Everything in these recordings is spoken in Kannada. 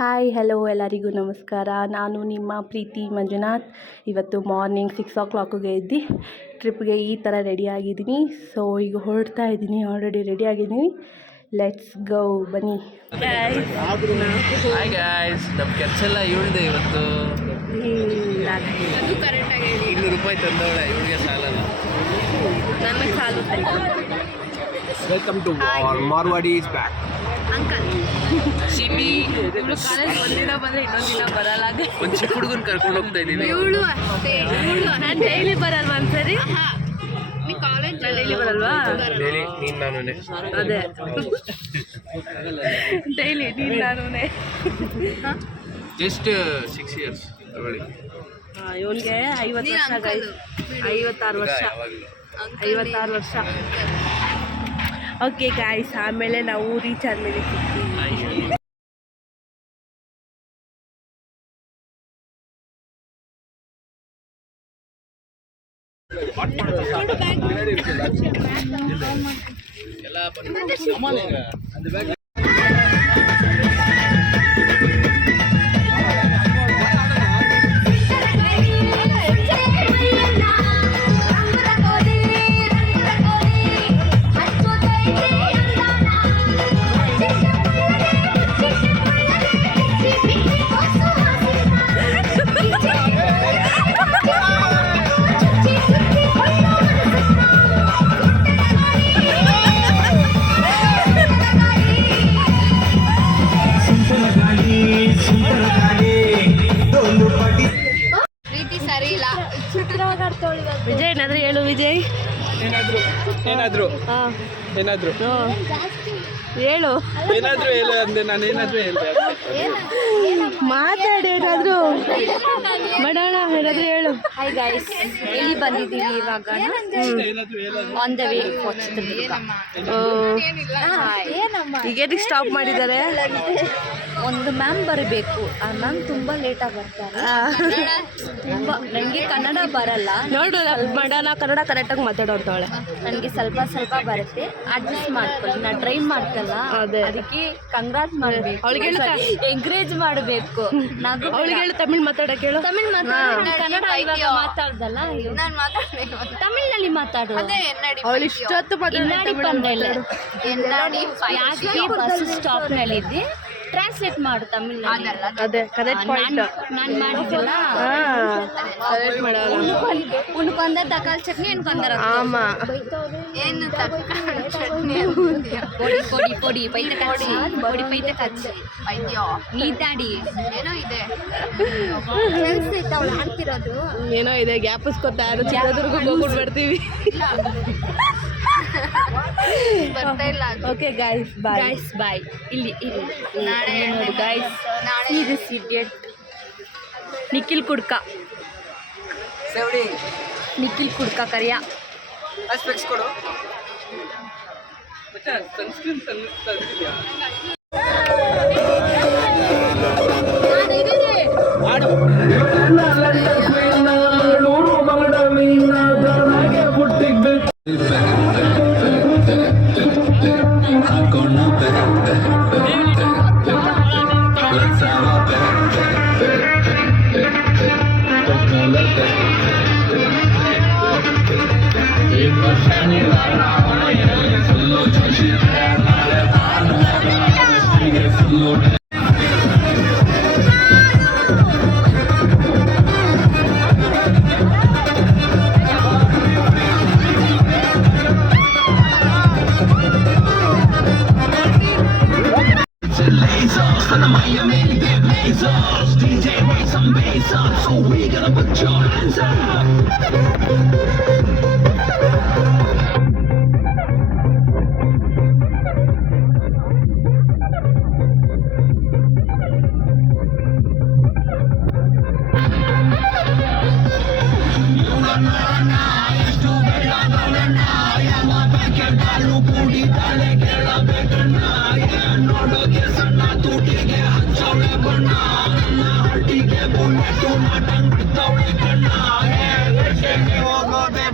ಹಾಯ್ ಹಲೋ ಎಲ್ಲರಿಗೂ ನಮಸ್ಕಾರ. ನಾನು ನಿಮ್ಮ ಪ್ರೀತಿ ಮಂಜುನಾಥ್. ಇವತ್ತು ಮಾರ್ನಿಂಗ್ 6 ಎದ್ದು ಟ್ರಿಪ್ಗೆ ಈ ಥರ ರೆಡಿಯಾಗಿದ್ದೀನಿ. ಸೊ ಈಗ ಹೊರಡ್ತಾ ಇದ್ದೀನಿ. ಆಲ್ರೆಡಿ ರೆಡಿಯಾಗಿದ್ದೀನಿ. ಲೆಟ್ಸ್ ಗೋ, ಬನ್ನಿ. ಹಾಯ್ ಗಾಯ್ಸ್, ನಮ್ಮ ಕೆಲಸ ಎಲ್ಲ ಇವಳಿದೆ ಇವತ್ತು. ಕರೆಕ್ಟಾಗಿ 200 ರೂಪಾಯಿ ತಂದವಳೆ, ಇವಳಿಗೆ ಸಾಲಲ್ಲ. ನನಗೆ ಸಾಲುತ್ತೆ. Welcome to Marwadi is back. Uncle CP ಒಂದಿನ ಬಂದರೆ ಇನ್ನೊಂದು ದಿನ ಬರಲ್ಲ. ಅದೇ ಒಂದು ಚಿಕ್ಕ ಹುಡುಗನ ಕರ್ಕೊಂಡು ಹೋಗ್ತಾ ಇದ್ದೀನಿ. ಇವಳು ಅಷ್ಟೇ, ನಾನು ಡೈಲಿ ಬರಲ್ವಾ ಒಂದ್ಸರಿ? ನೀ ಕಾಲೇಜ್ ಡೈಲಿ ಬರಲ್ವಾ? ಡೈಲಿ ನೀನು ನಾನು. ಅದೇ ಡೈಲಿ ನೀನು ನಾನು. ಜಸ್ಟ್ 6 ಇಯರ್ಸ್ ತಗೊಳ್ಳಿ. ಇವನಿಗೆ 50 ವರ್ಷ, 56 ವರ್ಷ, 56 ವರ್ಷ. ಓಕೆ ಗಾಯ್ಸ್, ಆಮೇಲೆ ನಾವು ರೀಚ್ ಆದಮೇಲೆ ಸಿಗ್ತೀವಿ. ವಿಜಯ್ ಏನಾದ್ರು ಹೇಳು. ವಿಜಯ್ ಏನಾದ್ರು ಹೇಳು. ಏನಾದ್ರು ಹೇಳು ಅಂದೆ. ನಾನು ಏನಾದ್ರು ಹೇಳಿದೆ. ಮಾತಾಡಿ, ಏನಾದ್ರು ಮಾಡೋಣ. ಏನಾದ್ರು ಹೇಳು. ಹಾಯ್ ಗೈಸ್, ಇಲ್ಲಿ ಬಂದಿದ್ದೀವಿ ಇವಾಗ ಆನ್ ದ ವೇ ಚಿತ್ರದುರ್ಗ. ಈಗ ಸ್ಟಾಪ್ ಮಾಡಿದ್ದಾರೆ. ಒಂದು ಮ್ಯಾಮ್ ಬರಬೇಕು. ಆ ಮ್ಯಾಮ್ ತುಂಬ ಲೇಟಾಗಿ ಬರ್ತಾರೆ. ತುಂಬ ನನಗೆ ಕನ್ನಡ ಬರಲ್ಲ. ನೋಡು, ಮಾಡೋಣ. ಕನ್ನಡ ಕರೆಕ್ಟಾಗಿ ಮಾತಾಡೋಂತಾಳೆ. ನನಗೆ ಸ್ವಲ್ಪ ಬರುತ್ತೆ, ಅಡ್ಜಸ್ಟ್ ಮಾಡ್ಕೊಳ್ಳಿ. ನಾನು ಟ್ರೈ ಮಾಡ್ತಲ್ಲ, ಅದಕ್ಕೆ ಕಂಗ್ರಾಟ್ ಮಾಡಬೇಕು. ಅವಳಿಗೆ ಎಂಕರೇಜ್ ಮಾಡಬೇಕು. ಅವಳಿಗೆ ಹೇಳು ತಮಿಳ್ ಮಾತಾಡಕ್ಕೆ ಹೇಳು. ತಮಿಳ್ ಕನ್ನಡ ಇವಾಗ ಮಾತಾಡ್ದಲ್ಲ, ತಮಿಳ್ನಲ್ಲಿ ಮಾತಾಡು. ಅವಳು ಇಷ್ಟೊತ್ತು ಎನ್ನಾಡಿ ಪಂಡಲ್ಲ, ಯಾಕೆ ಬಸ್ ಸ್ಟಾಪ್ನಲ್ಲಿದ್ದೆ, ಟ್ರಾನ್ಸ್ಲೇಟ್ ಮಾಡು ತಮಿಳ್ನಲ್ಲಿ. ಅದೇ ಕರೆಕ್ಟ್ ಪಾಯಿಂಟ್. ನಾನು ಮಾಡಿದ್ದಲ್ಲ. ಉಣ್ಕೊಂಡ ತಕಾಲ್ ಚಟ್ನಿ ಅನ್ಕೊಂಡಾರ. ಆಮಾ ಏನು పొడి పైత కచ్చి పొడి పైత కచ్చి ಅಯ್ಯೋ ನೀತಾಡಿ ಏನೋ ಇದೆ. ಆಡ್ತಿರೋದು ಏನೋ ಇದೆ. ಗ್ಯಾಪಿಸ್ಕೊತಾ ಯಾರು ಚಿತ್ರದುರ್ಗಕ್ಕೆ ಹೋಗ್ಬಿಟ್ಟು ಬರ್ತೀವಿ. ಬರ್ತಾ ಇಲ್ಲ. Okay guys, bye. Guys bye. ಇಲ್ಲಿ ನಾಳೆ ನೋಡಿ ಗೈಸ್, ಸೀರಿಯಸ್ ಇಡಿಯಟ್ ನಿಖಿಲ್ ಕುಡ್ಕ ಕರಿಯ. ಸ್ಪೆಕ್ಸ್ ಕೊಡು. ಸನ್ಸ್ಕ್ರೀನ್ ತಂದಿದ್ಯಾ? DJ raise some bass up, so we gonna put your hands up. ನೋಡೋಕೆ ಸಣ್ಣ ತೂಟಿಗೆ ಹಚ್ಚವಳೆ ಬಣ್ಣ, ನನ್ನ ಹಟ್ಟಿಗೆ ಬುಲೆಟ್ಟು ನಾಟಂಗ್ ಬಿಡ್ತವಳೆ ಕಣ್ಣ. ಹೋಗೋದೆ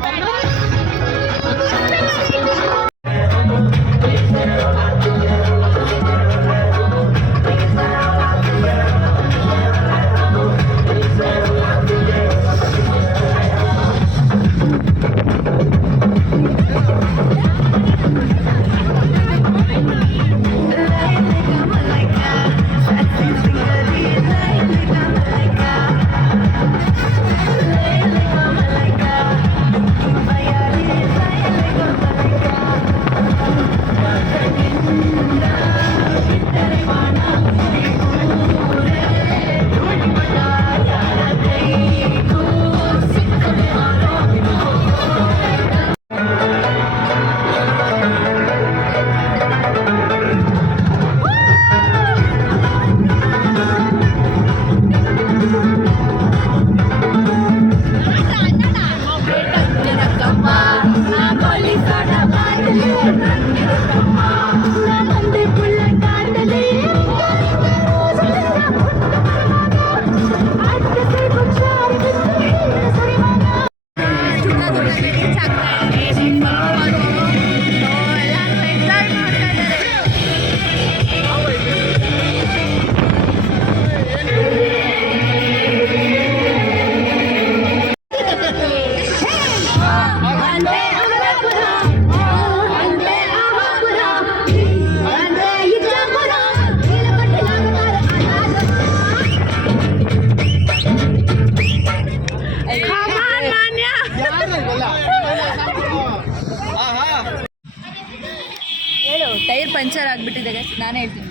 ಏನಾಗಿದೆ guys? ನಾನೇ ಹೇಳ್ತೀನಿ.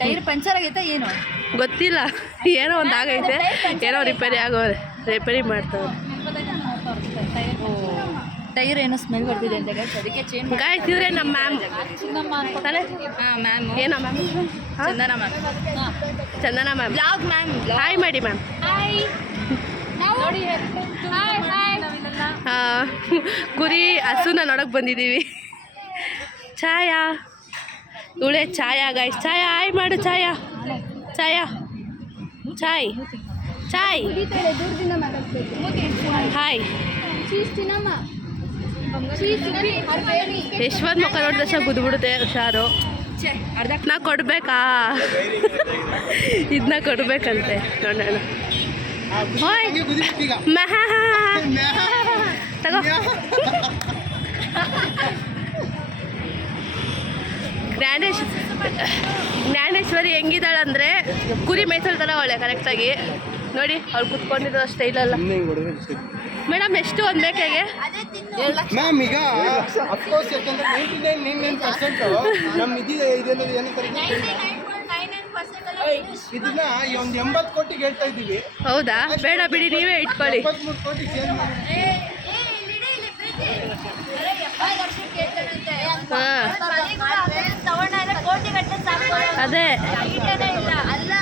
ಟೈರ್ ಪಂಚರ್ ಆಗೈತೆ ಏನು ಗೊತ್ತಿಲ್ಲ, ಏನೋ ಒಂದು ಆಗೈತೆ, ಏನೋ ರಿಪೇರಿ ಮಾಡ್ತಾವ್ರೆ. ಟೈರ್ ಏನೋ ಸ್ಮೆಲ್ ಬರ್ತಿದೆ ಅಂತ ಗೈಸ್, ಅದಕ್ಕೆ ಚೇಂಜ್ ಗಾಯ್ಸ್ ಇವರೇ ನಮ್ಮ ಮ್ಯಾಮ್ ತಾನೆ? ಮ್ಯಾಮ್ ಏನೋ ಮ್ಯಾಮ್? ಚಂದನ ಮ್ಯಾಮ್. ಚಂದನ ಮ್ಯಾಮ್. Blog ma'am. ಹಾಯ್ ಮಾಡಿ ಮ್ಯಾಮ್. ನೋಡಿ ಕುರಿ ಹಸುನ ನೋಡೋಕೆ ಬಂದಿದ್ದೀವಿ. ಛಾಯಾ ಇವಳೆ ಛಾಯಾ ಗಾಯ್ಸ್. ಛಾಯಾ ಹಾಯ್ ಮಾಡು. ಛಾಯಾ ಛಾಯಾ ಚಾಯ್ ಚಾಯ್ ಹಾಯ್. ಯಶವಂತ್ ಮುಖ ನೋಡಿದ ತಕ್ಷಣ ಗುದ್ಬಿಡುತ್ತೆ ಹುಷಾರು. ನಾ ಕೊಡ್ಬೇಕಾ? ಇದನ್ನ ಕೊಡ್ಬೇಕಂತೆ ನೋಡೋಣ. ಹೋಯ್ ಮಹಾ ತಗೋ. ಜ್ಞಾನೇಶ್ವರಿ ಹೆಂಗಿದ್ದಾಳಂದರೆ ಕುರಿ ಮೇಯ್ಸಲ್ತಾರ ಅವಳೆ ಕರೆಕ್ಟಾಗಿ. ನೋಡಿ ಅವ್ಳು ಕುತ್ಕೊಂಡಿರೋ ಸ್ಟೈಲಲ್ಲ. ಮೇಡಮ್ ಎಷ್ಟು ಒಂದು ಬೇಕಾಗೆ ಮ್ಯಾಮ್? ಈಗ ಅಫ್ಕೋರ್ಸ್ ಯಾಕಂದ್ರೆ 99% ನಮ್ಮ ಇದೆಲ್ಲ ಏನಂತಾರೆ, ಇದನ್ನ ಒಂದು 80 ಕೋಟಿಗೆ ಹೇಳ್ತಾ ಇದ್ದೀವಿ. ಹೌದಾ? ಬೇಡ ಬಿಡಿ, ನೀವೇ ಇಟ್ಕೊಳ್ಳಿ. 73 ಕೋಟಿ ಚೇಂಜ್ ಮಾಡಿ. ಅದೇ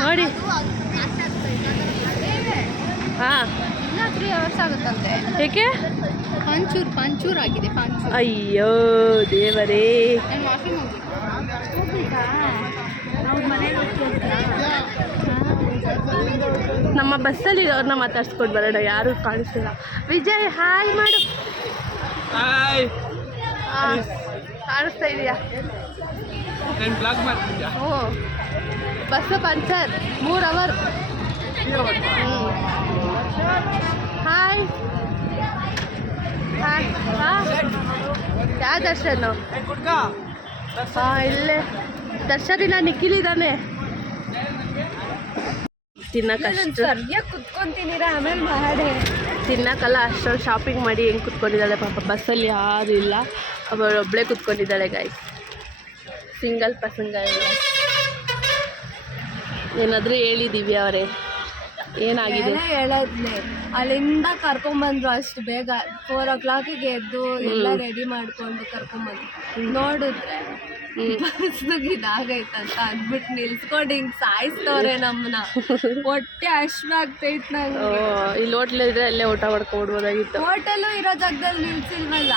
ನೋಡಿ. ಹಾಂ 3 hours ಆಗುತ್ತಂತೆ. ಏಕೆ? ಪಂಚೂರ್ ಆಗಿದೆ. ಅಯ್ಯೋ ದೇವರೇ. ನಮ್ಮ ಬಸ್ಸಲ್ಲಿ ಅವ್ರನ್ನ ಮಾತಾಡ್ಸ್ಕೊಂಡು ಬರೋಣ, ಯಾರು ಕಾಣಿಸ್ತಿಲ್ಲ. ವಿಜಯ್ ಹಾಯ್ ಮಾಡು. ಕಾಣಿಸ್ತಾ ಇದೆಯಾ? ಹ್ಞೂ. Bus puncture 3 hour. Hi hi. ಯಾವ ದರ್ಶನ್? ಹಾಂ ಇಲ್ಲೇ ದರ್ಶನಿನ ನಿಖಿಲಿದ್ದಾನೆ. ತಿನ್ನಕ್ಕಷ್ಟು ಸರಿಯಾಗಿ ಕುತ್ಕೊಂತೀನಿರ ಆಮೇಲೆ ಮಾಡಿ ತಿನ್ನಕ್ಕಲ್ಲ, ಅಷ್ಟೊಂದು ಶಾಪಿಂಗ್ ಮಾಡಿ ಹೆಂಗೆ ಕುತ್ಕೊಂಡಿದ್ದಾಳೆ ಪಾಪ. ಬಸ್ಸಲ್ಲಿ ಯಾರು ಇಲ್ಲ, ಅವಳೊಬ್ಬಳೇ ಕುತ್ಕೊಂಡಿದ್ದಾಳೆ ಗಾಯ್ಸ್. ಸಿಂಗಲ್ ಪಸಂಗಲ್. ಏನಾದರೂ ಹೇಳಿದ್ದೀವಿ ಅವರೇ? ಏನಾಗಿದೆ? ಹೇಳದ್ಲೆ ಅಲ್ಲಿಂದ ಕರ್ಕೊಂಬಂದ್ರು ಅಷ್ಟು ಬೇಗ 4 o'clock-ಗೆ ಎದ್ದು ಎಲ್ಲ ರೆಡಿ ಮಾಡ್ಕೊಂಡು ಕರ್ಕೊಂಬಂದ್ರು. ನೋಡಿದ್ರೆ ಬಸ್ಸಿಗೆ ಇದಾಗೈತಂತ ಅಂದ್ಬಿಟ್ಟು ನಿಲ್ಸ್ಕೊಂಡು ಹಿಂಗೆ ಸಾಯಿಸ್ತವ್ರೆ ನಮ್ಮನ್ನ. ಹೊಟ್ಟೆ ಹಶ್ವಾಗ್ತೈತೆ ನಂಗೆ. ಇಲ್ಲಿ ಹೋಟ್ಲ್ ಇದ್ರೆ ಅಲ್ಲೇ ಊಟ ಮಾಡ್ಕೊಬಿಡ್ಬೋದಾಗಿತ್ತು. ಹೋಟೆಲು ಇರೋ ಜಾಗದಲ್ಲಿ ನಿಲ್ಸಿಲ್ವಲ್ಲ.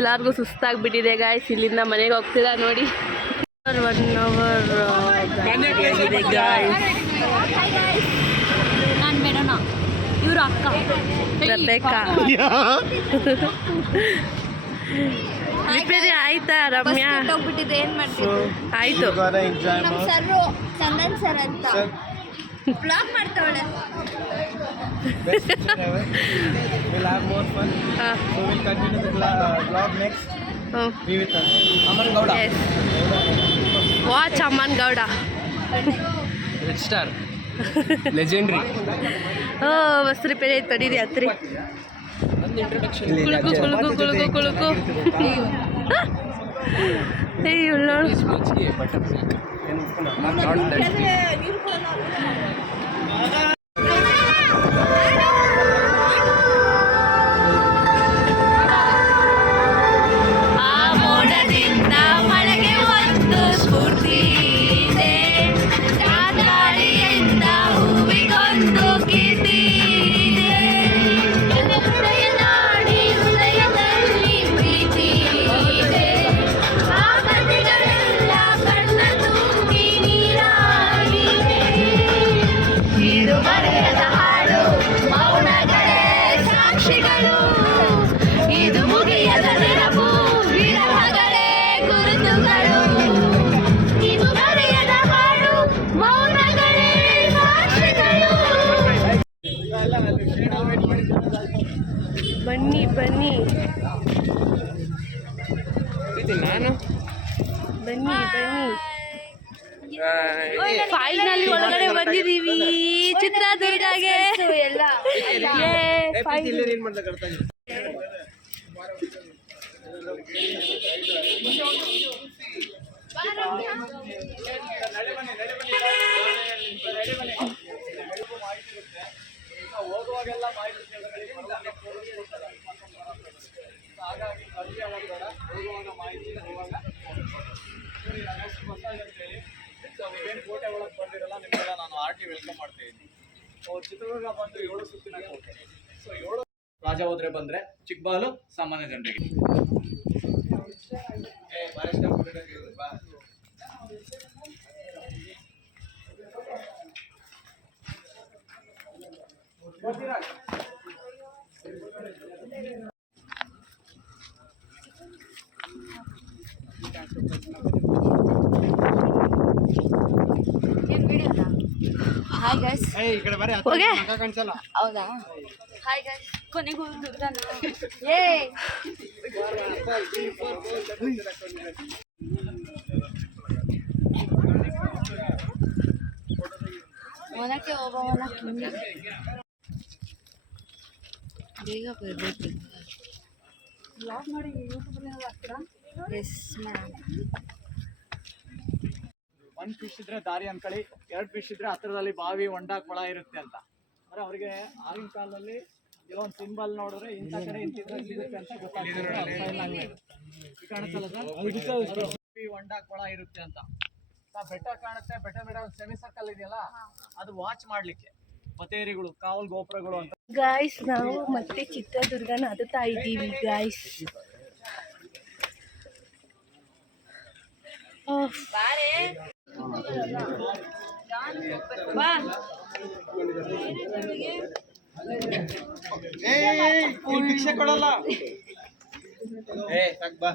ಎಲ್ಲರಿಗೂ ಸುಸ್ತಾಗ್ಬಿಟ್ಟಿದೆ ಗಾಯ್ಸ್. ಇಲ್ಲಿಂದ ಮನೆಗೆ ಹೋಗ್ತೀರಾ ನೋಡಿ. 1 hour ಆಗಿದೆ ಗಾಯ್ಸ್. ನಾನು ಬೇಡೋಣ, ಇವರು ಅಕ್ಕ ರೆಬೆಕ್ಕಾ. ರಿಪೇರಿ ಆಯ್ತಾ ರಮ್ಯಾ? ಹೋಗ್ಬಿಟ್ಟಿದೆ, ಏನು ಮಾಡ್ತೀವಿ? ಆಯಿತು. ನಮ್ಮ ಸರ್ರು ಚಂದನ್ ಸರ್ ಅಂತ blog ಮಾಡ್ತಾವಳೆ. We'll have more fun. So we'll continue the vlog next. Be with us. Aman Gowda. Yes. Watch Aman Gowda. Red Star. Legendary. Bus repair ಆಯ್ತು, ತಡೀರಿ ಹತ್ರಿ. ಕುಳುಕು ಕುಳುಕು ಕುಳುಕು ಕುಳುಕು. ಏಯ್ ನೋಡು. ಬನ್ನಿ ಬನ್ನಿ ನಾನು ಬನ್ನಿ ಬನ್ನಿ. ಫೈನಲಿ ಒಳಗಡೆ ಬಂದಿದ್ದೀವಿ ಚಿತ್ರದುರ್ಗಗೆ. ಹೋಗುವಾಗೆಲ್ಲ ಮಾಹಿತಿ ಹಾಗಾಗಿ ಅಲ್ಲಿ ಬೇಡ ಹೋಗುವಾಗ ಮಾಹಿತಿ ಇವಾಗ ಮಸಾಜ್ ಅಂತೇಳಿ ಸೊ ನೀವೇನು ಕೋಟೆ ಒಳಗೆ ಬಂದಿರಲ್ಲ ನಿಮಗೆಲ್ಲ ನಾನು ಆರ್ಟಿ ವೆಲ್ಕಮ್ ಮಾಡ್ತಾ ಇದ್ದೀನಿ. ಸೊ ಚಿತ್ರದುರ್ಗ ಬಂದು 7 ಸುತ್ತಿನ ಕೋಟೆ. ಸೊ 7 ರಾಜಾವದ್ರೆ ಬಂದರೆ ಚಿಕ್ಕಬಾಲು ಸಾಮಾನ್ಯ ಜನರಿಗೆ ಹಾಯ್ ಗೈಸ್. ಈ ಕಡೆ ಬರೀ ಹೋಗೆ ಕಾಣಿಸಲ್ಲ. ಹೌದಾ? Hi guys. ಕೊನೆಗೂ ದುರ್ಗನ ಏ ಒನಕ್ಕೆ ಹೋಗೋವನ ಬೇಗ ಬರಬೇಕು. ಬ್ಲಾಗ್ ಮಾಡಿ ಯೂಟ್ಯೂಬಲ್ಲಿ ಹಾಕ್ತೀರಾ? Yes ma'am. 1 ಫಿಶ್ ಇದ್ರೆ ದಾರಿ ಅನ್ಕೊಳ್ಳಿ, 2 ಫಿಶ್ ಇದ್ರೆ ಹತ್ರದಲ್ಲಿ ಬಾವಿ ಹೊಂಡ ಕೊಳ ಇರುತ್ತೆ ಅಂತ. ಅಂದ್ರೆ ಅವ್ರಿಗೆ ಆಗಿನ ಕಾಲದಲ್ಲಿ ಕೆಲವೊಂದು ಸಿಂಬಲ್ ನೋಡಿದ್ರೆ ಇಂಥ ಕಡೆ ಇಂತಿದ್ರೆ ಸಿಗುತ್ತೆ ಅಂತ ಗೊತ್ತಾಗ್ತದೆ. ಕಾಣಿಸಲ್ಲ ಸರ್, ಹೊಂಡ ಕೊಳ ಇರುತ್ತೆ ಅಂತ. ಬೆಟ್ಟ ಕಾಣುತ್ತೆ, ಬೆಟ್ಟ ಒಂದು ಸೆಮಿ ಸರ್ಕಲ್ ಇದೆಯಲ್ಲ, ಅದು ವಾಚ್ ಮಾಡ್ಲಿಕ್ಕೆ ಬತೇರಿಗಳು, ಕಾವಲ್ ಗೋಪುರಗಳು ಅಂತ. ಗಾಯ್ಸ್ ನಾವು ಮತ್ತೆ ಚಿತ್ರದುರ್ಗನ ಹತ್ತುತ್ತಾ ಇದ್ದೀವಿ ಗಾಯ್ಸ್. ಭಿಕ್ಷೆ ಕೊಡಲ್ಲ. ಬಾ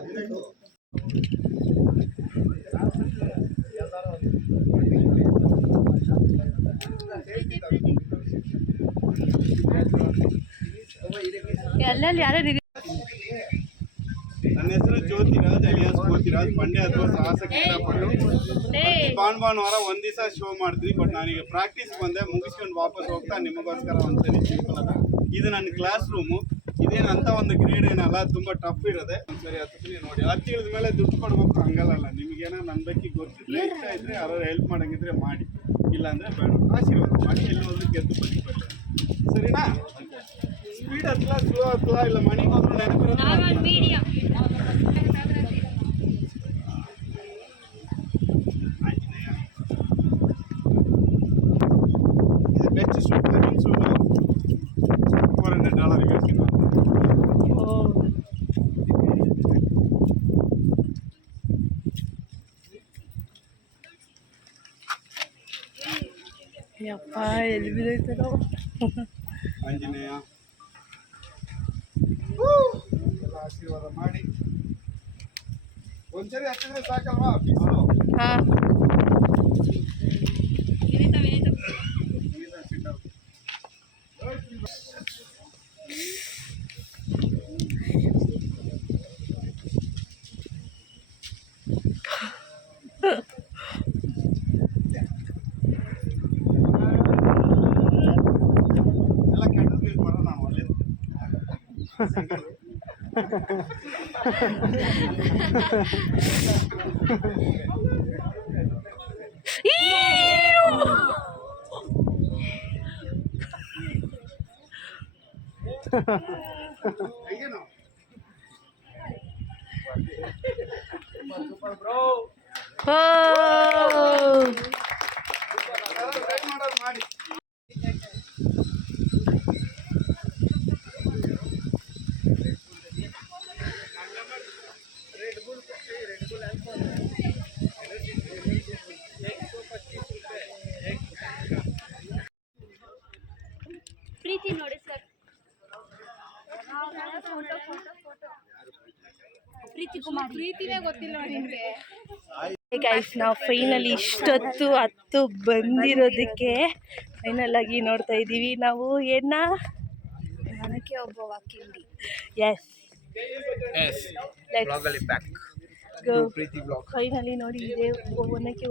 ಎಲ್ಲೆಲ್ಲಿ ಯಾರ್ಯಾರು ನನ್ನ ಹೆಸರು ಜ್ಯೋತಿರಾಜ್ ಅಲಿಯಾಸ್ ಜ್ಯೋತಿರಾಜ್ ಬಂಡೆ ಅಥವಾ ಸಾಹಸ ಕ್ರೀಡಾಪಟು. ಭಾನುವಾರ ಒಂದ್ ದಿವಸ ಶೋ ಮಾಡ್ತೀವಿ, ಬಟ್ ನಾನೀಗ ಪ್ರಾಕ್ಟೀಸ್ ಬಂದೆ, ಮುಗಿಸ್ಕೊಂಡು ವಾಪಸ್ ಹೋಗ್ತಾ ನಿಮಗೋಸ್ಕರ ಒಂದ್ಸರಿ ಸಿಂಪಲ್ ಅದ. ಇದು ನನ್ನ ಕ್ಲಾಸ್ ರೂಮು. ಇದೇನು ಅಂತ ಒಂದು ಗ್ರೇಡ್ ಏನಲ್ಲ, ತುಂಬಾ ಟಫ್ ಇರೋದೆ. ಒಂದ್ಸರಿ ಹತ್ತೀನಿ ನೋಡಿ. ಹತ್ತಿ ಇಳಿದ ಮೇಲೆ ದುಡ್ಡು ಕೊಡ್ಬೇಕು ಹಂಗಲ್ಲ. ನಿಮಗೇನೋ ನನ್ನ ಬಗ್ಗೆ ಗೊತ್ತಿದ್ರೆ ಇಷ್ಟ ಇದ್ರೆ ಯಾರು ಹೆಲ್ಪ್ ಮಾಡಂಗಿದ್ರೆ ಮಾಡಿ, ಇಲ್ಲಾಂದ್ರೆ ಬೇಡ. ಆಶೀರ್ವಾದ ಮಾಡಿ, ಎಲ್ಲಿ ಹೋದ್ರೆ ಗೆದ್ದು ಬದಿಬೇಕು, ಸರಿನಾ? ಸ್ಪೀಡ್ ಹತ್ತಲ, ಸ್ಲೋ ಹತ್ತಲ, ಇಲ್ಲ ಮನೆಗೆ ಹೋದ್ರೆ ನೆನಪಿರುತ್ತೆ. ಬೆಸ್ಟ್ ಶೂಟ್ $400 ಹೇಳ್ತೀನಿ. ಯಪ್ಪ ಎಲ್ಲಿ ಬಿದ್ದೈತೋ ಆಂಜನೇಯ ಎಲ್ಲ ಆಶೀರ್ವಾದ ಮಾಡಿ ಒಂದ್ಸರಿ ಹತ್ತಿದ್ರೆ ಸಾಕಲ್ವಾ? ಬಿಸಿಲು ಹಾಂ ಎಲ್ಲ ಕೆಟ್ಟದ್ದು ಯೂಸ್ ಮಾಡೋಣ ನಾವು ಒಳ್ಳೇದು. ಹೇಗೇನು ಸೂಪರ್ ಬ್ರೋ. ಟ್ರೈ ಮಾಡೋದು ಮಾಡಿ. ಪ್ರೀತಿ ನೋಡಿ ಸರ್. ಪ್ರೀತಿ ಕುಮಾರ್. ಪ್ರೀತಿನೇ ಗೊತ್ತಿಲ್ಲ ನಿಮಗೆ. ಗೈಸ್ ನಾವು ಫೈನಲಿ ಇಷ್ಟೊತ್ತು ಹತ್ತು ಬಂದಿರೋದಕ್ಕೆ ಫೈನಲ್ ಆಗಿ ನೋಡ್ತಾ ಇದ್ದೀವಿ ನಾವು ಏನ ನನಗೆ ಒಬ್ಬ ವಾಕಿಂಡಿ. ಎಸ್ ಫೈನಲಿ ನೋಡಿ ಇದೆ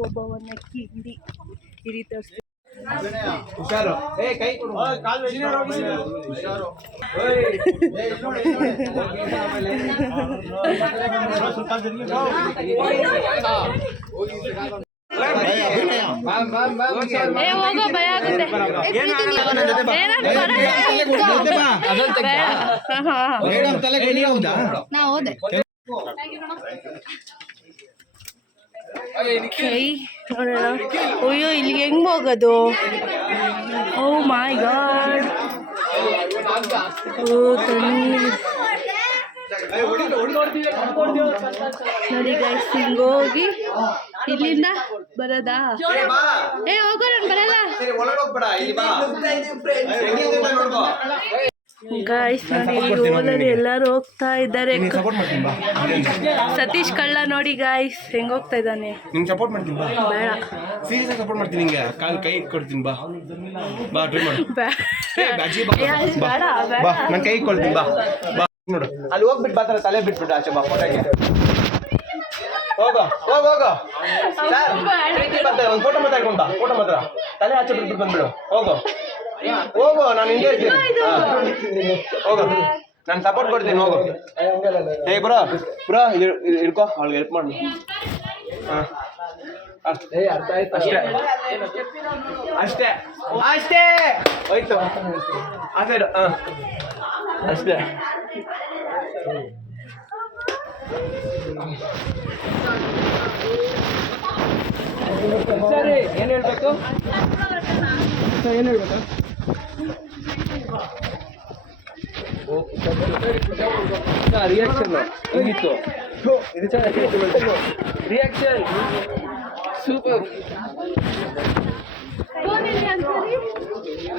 ಒಬ್ಬವನಕ್ಕೆ ಹಿಂಡಿ ಈ ರೀತಿ ತೋರಿಸ್ತೀವಿ. ಹುಷಾರು ಏ ಕೈ ಕೊಡು ಹೋಗೋ ಭಯ ಆಗುತ್ತೆ ನಾ ಹೋದೆ ನೋಡೋಣ ಅಯ್ಯೋ ಇಲ್ಲಿ ಹೆಂಗ್ ಹೋಗೋದು ಓ ಮೈ ಗಾಡ್ ಓ ನೋಡಿ ಗೈಸ್ ಹಿಂಗೋಗಿ ಇಲ್ಲಿಂದ ಬರೋದಾ ಏ ಹೋಗೋ ನಾನು ಬರಲ್ಲ ಗಾಯ್ಸ್ ನೋಡಿ ಓಲಲ್ಲಿ ಎಲ್ಲರೂ ಹೋಗ್ತಾ ಇದ್ದಾರೆ ಸತೀಶ್ ಕಳ್ಳ ನೋಡಿ ಗಾಯ್ಸ್ ಹೆಂಗ್ ಹೋಗ್ತಾ ಇದ್ದಾನೆ ನಿಂಗೆ ಸಪೋರ್ಟ್ ಮಾಡ್ತೀನಿ ಬಾ ಬೇಡ ಸೀರಿಯಸ್ ಸಪೋರ್ಟ್ ಮಾಡ್ತೀನಿ ನಿಂಗೆ ಕೈ ಇಟ್ಕೊಡ್ತೀನಿ ಬಾ ಬಾ ಟ್ರೈ ಮಾಡು ಬೇಡ ಬಾ ನಾನು ಕೈ ಇಟ್ಕೊಳ್ತೀನಿ ಬಾ ಬಾ ನೋಡು ಅಲ್ಲಿ ಹೋಗ್ಬಿಟ್ಟು ಬಾತರ ತಲೆ ಬಿಟ್ಬಿಟ್ಟು ಆಚೆ ಬಾ ಫೋಟೋಗೆ ಹೋಗೋ ಹೋಗೋ ಹೋಗೋ ಒಂದು ಫೋಟೋ ಮಾತಾಡ್ಕೊಂಡ್ ಬಾ ಫೋಟೋ ಮಾತ್ರ ತಲೆ ಆಚೆ ಬಿಟ್ಬಿಟ್ಟು ಬಂದ್ಬಿಡು ಹೋಗೋ ಹೋಗೋ ನಾನು ಹಿಂದೆ ಇರ್ತೀನಿ ಹೋಗೋ ನಾನು ಸಪೋರ್ಟ್ ಕೊಡ್ತೀನಿ ಹೋಗೋ ಏ ಬ್ರೋ ಬ್ರೋ ಇಡ್ಕೋ ಅವಳಿಗೆ ಹೆಲ್ಪ್ ಮಾಡಿ ಹಾಂ ಅಷ್ಟೇ ಅಷ್ಟೇ ಅಷ್ಟೇ ಅಷ್ಟೇ ಹೋಯ್ತು ಆ ಸೈಡು ಹಾಂ ಅಷ್ಟೇ ಸರಿ ಏನು ಹೇಳ್ಬೇಕು ಏನು ಹೇಳ್ಬೇಕಾ ರಿಯಾಕ್ಷನ್ ಹೇಗಿತ್ತು ರಿಯಾಕ್ಷನ್ ಸೂಪರ್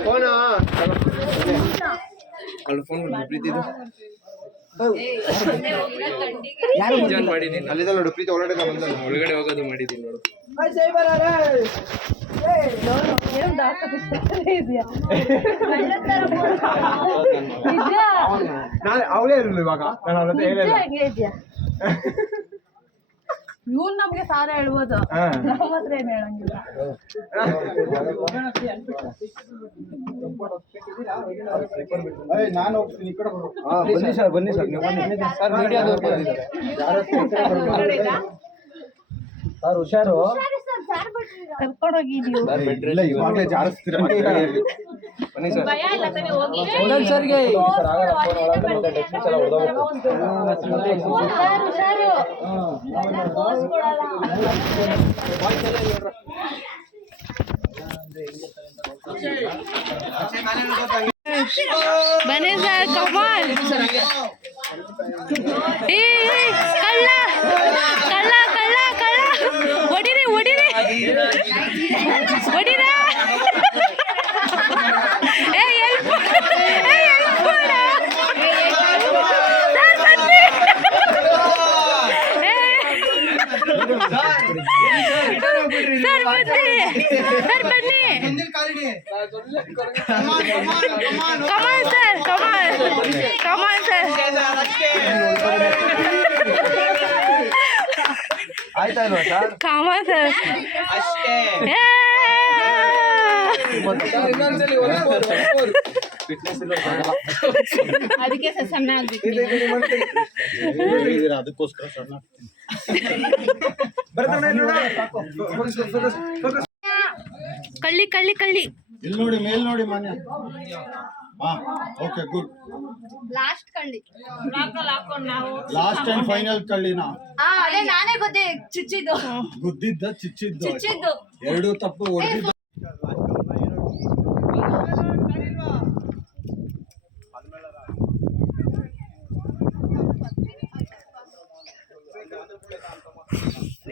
ಫೋನಾ ಅವಳು ಫೋನ್ ಪ್ರೀತಿದು ಮಾಡಿದ್ದೀನಿ ಅಲ್ಲಿಂದ ನೋಡು ಪ್ರೀತಿ ಒಳಗಡೆ ಹೋಗೋದು ಮಾಡಿದ್ದೀನಿ ನೋಡು ನಾನು ಅವಳೇ ಇರಲಿಲ್ಲ ಇವಾಗ ನಾನು ಅವಳ ಹತ್ರ ಹೇಳಿಲ್ಲ ಇವ್ನು ನಮ್ಗೆ ಸಾರ ಹೇಳ್ಬೋದು ನಮ್ಮ ಹತ್ರ ಏನು ಹೇಳಂಗಿಲ್ಲ ನಾನು ಹೋಗ್ತೀನಿ ಈ ಕಡೆ ಬನ್ನಿ ಸರ್ ಬನ್ನಿ ಸರ್ ನೀವು ಬನ್ನಿ ಸರ್ ಮೀಡಿಯಾದವ್ರು ಬಂದಿದ್ದಾರೆ ಸರ್ ಹುಷಾರು ಕರ್ಕೊಂಡೋಗಿ ನೀವು ಇಲ್ಲ ಇವಾಗಲೇ ಜಾರಿಸ್ತೀರ ಬನ್ನಿ ಸರ್ ಒಂದೊಂದು ಸರ್ಗೆ ಸರ್ ಆಗಲ್ಲ ಫೋನ್ ಒಳಗಡೆ ಒಂದು ಡೆಕ್ಸ್ ಎಲ್ಲ ಬನ್ನಿ ಸರ್ ಕಮಾಲ್ ಏ ಕಳ್ಳ ಕಳ್ಳ ಕಳ್ಳ ಕಳ್ಳ ಹೊಡಿರಿ ಹೊಡಿರಿ ಹೊಡಿರ ಏ ಎಲ್ಪ್ ಏ ಎಲ್ಪ್ ಸರ್ ಬನ್ನಿ come on sir come on come on sir ಆಯ್ತಾ ಇಲ್ವಾ ಸರ್ ಕಮಾನ್ ಸರ್ ಅಷ್ಟೇ ಇನ್ನೊಂದ್ಸಲಿ ಅದಕ್ಕೆ ಸಣ್ಣ ಆಗ್ಬೇಕು ಅದಕ್ಕೋಸ್ಕರ ಸಣ್ಣ ಕಳ್ಳಿ ಕಳ್ಳಿ ಕಳ್ಳಿ ಇಲ್ಲಿ ನೋಡಿ ಮೇಲ್ ನೋಡಿ ಮಾನ್ಯ ಹಾ ಓಕೆ ಗುಡ್ ಲಾಸ್ಟ್ ಕಳ್ಳಿ ಲಾಸ್ಟ್ ಅಂಡ್ ಫೈನಲ್ ಕಳ್ಳಿನ ಅದೇ ನಾನೇ ಗೊತ್ತೇ ಚುಚ್ಚಿದ್ದು ಗುದ್ದಿದ್ದ ಚಿಚ್ಚಿದ್ದು ಚುಚ್ಚಿದ್ದು ಎರಡೂ ತಪ್ಪು ಹೊಡೆದಿದ್ದ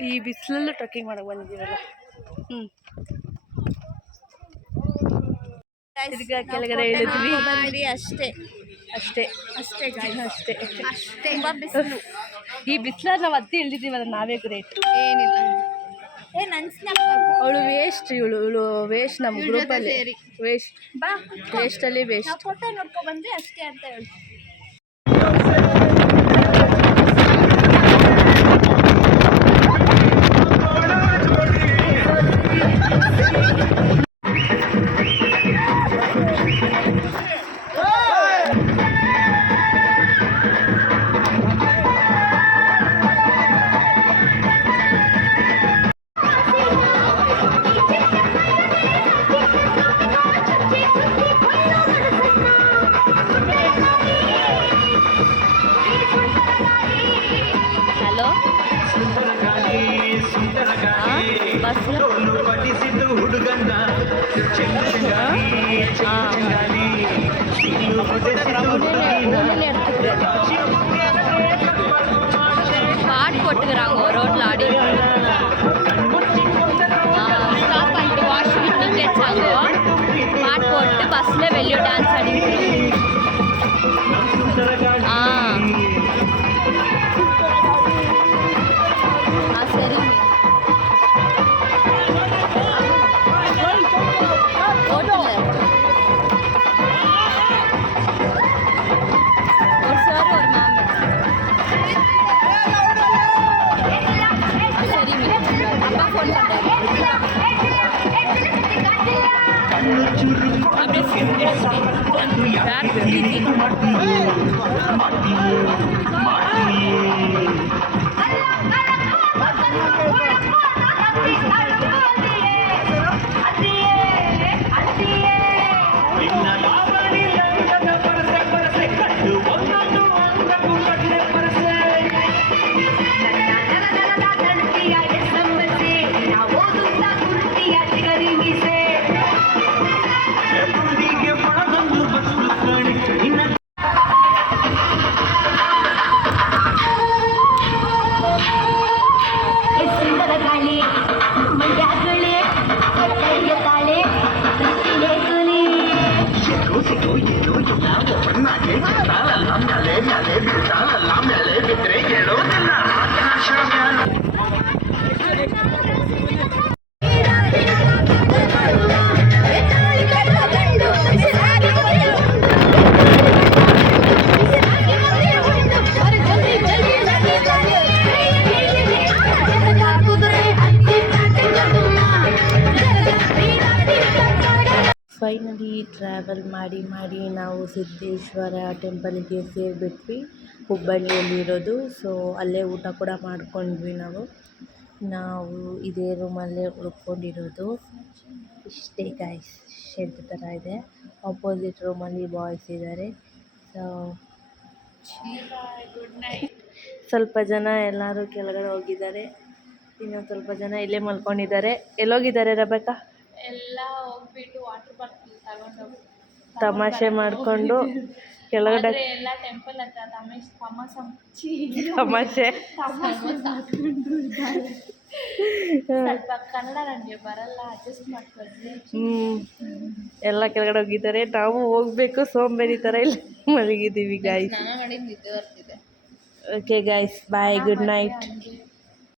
ಈ ಬಿಸಿಲಲ್ಲೂ ಟ್ರೆಕ್ಕಿಂಗ್ ಮಾಡಕ್ಕೆ ಬಂದಿದ್ದೀವಲ್ಲ ಕೆಳಗಡೆ ಇಳಿದ್ವಿ ಅಷ್ಟೇ ಅಷ್ಟೇ ಅಷ್ಟೇ ಅಷ್ಟೇ ಅಷ್ಟೇ ತುಂಬಾ ಬಿಸಿಲು ಈ ಬಿಸಿಲಲ್ಲಿ ನಾವು ಅತ್ತೆ ಇಳಿದಿದ್ದೀವಲ್ಲ ನಾವೇ ಗ್ರೇಟ್ ಏನಿಲ್ಲ ನನ್ ಸ್ನ್ಯಾಪ್ ಅವಳು ವೇಸ್ಟ್ ಇವಳು ವೇಸ್ಟ್ ನಮ್ಮ ಗ್ರೂಪಲ್ಲಿ ಸೇರಿ. ವೇಸ್ಟ್ ಬಾ ವೇಸ್ಟಲ್ಲಿ ವೇಸ್ಟ್ ಫೋಟೋ ನೋಡ್ಕೊ ಬಂದ್ರೆ ಅಷ್ಟೇ ಅಂತ ಹೇಳಿ ಬಸ್ பாட்டு போட்டுக்கிறாங்க ரோட்டில் ஆடி ஸ்டாப் பண்ணிட்டு வாஷ் டிக்கெட்ஸ் ஆகும் பாட்டு போட்டு பஸ்ஸில் வெளியே டான்ஸ் ஆடிக்கிறோம் சரி ஹோட்டலில் ஒரு சார் ஒரு மேம் சரி அப்பா ஃபோன் பண்ணுறாங்க ಫೈನಲಿ ಟ್ರಾವೆಲ್ ಮಾಡಿ ನಾವು ಸಿದ್ದೇಶ್ವರ ಟೆಂಪಲ್ಗೆ ಸೇರಿಬಿಟ್ವಿ ಹುಬ್ಬಳ್ಳಿಯಲ್ಲಿರೋದು. ಸೊ ಅಲ್ಲೇ ಊಟ ಕೂಡ ಮಾಡ್ಕೊಂಡ್ವಿ. ನಾವು ಇದೇ ರೂಮಲ್ಲೇ ಉಳ್ಕೊಂಡಿರೋದು. ಇಷ್ಟೇ ಗೈಸ್, ಶೆಡ್ ಥರ ಇದೆ. ಆಪೋಸಿಟ್ ರೂಮಲ್ಲಿ ಬಾಯ್ಸ್ ಇದ್ದಾರೆ. So good night. ಸ್ವಲ್ಪ ಜನ ಎಲ್ಲರೂ ಕೆಳಗಡೆ ಹೋಗಿದ್ದಾರೆ, ಇನ್ನೊಂದು ಸ್ವಲ್ಪ ಜನ ಇಲ್ಲೇ ಮಲ್ಕೊಂಡಿದ್ದಾರೆ. ಎಲ್ಲೋಗಿದ್ದಾರೆ ರಬೇಕಾ? ಎಲ್ಲ ಹೋಗ್ಬಿಟ್ಟು ವಾಟರ್ ಬಾಟಲ್ ತಗೊಂಡು ತಮಾಷೆ ಮಾಡಿಕೊಂಡು ಕೆಳಗಡೆ ಎಲ್ಲ ಟೆಂಪಲ್ ಹತ್ರ ತಮಾಷೆ ಸ್ವಲ್ಪ ಕನ್ನಡ ನನಗೆ ಬರಲ್ಲ, ಅಡ್ಜಸ್ಟ್ ಮಾಡ್ಕೊಂಡ್ರೆ. ಎಲ್ಲ ಕೆಳಗಡೆ ಹೋಗಿದ್ದಾರೆ. ನಾವು ಹೋಗ್ಬೇಕು, ಸೋಂಬೇರಿ ಥರ ಇಲ್ಲಿ ಮಲಗಿದ್ದೀವಿ ಗಾಯ್ಸ್. ಸ್ನಾನ ಮಾಡಿ ನಿದ್ದೆ ಬರ್ತಿದೆ. ಓಕೆ ಗಾಯ್ಸ್, ಬಾಯ್, ಗುಡ್ ನೈಟ್.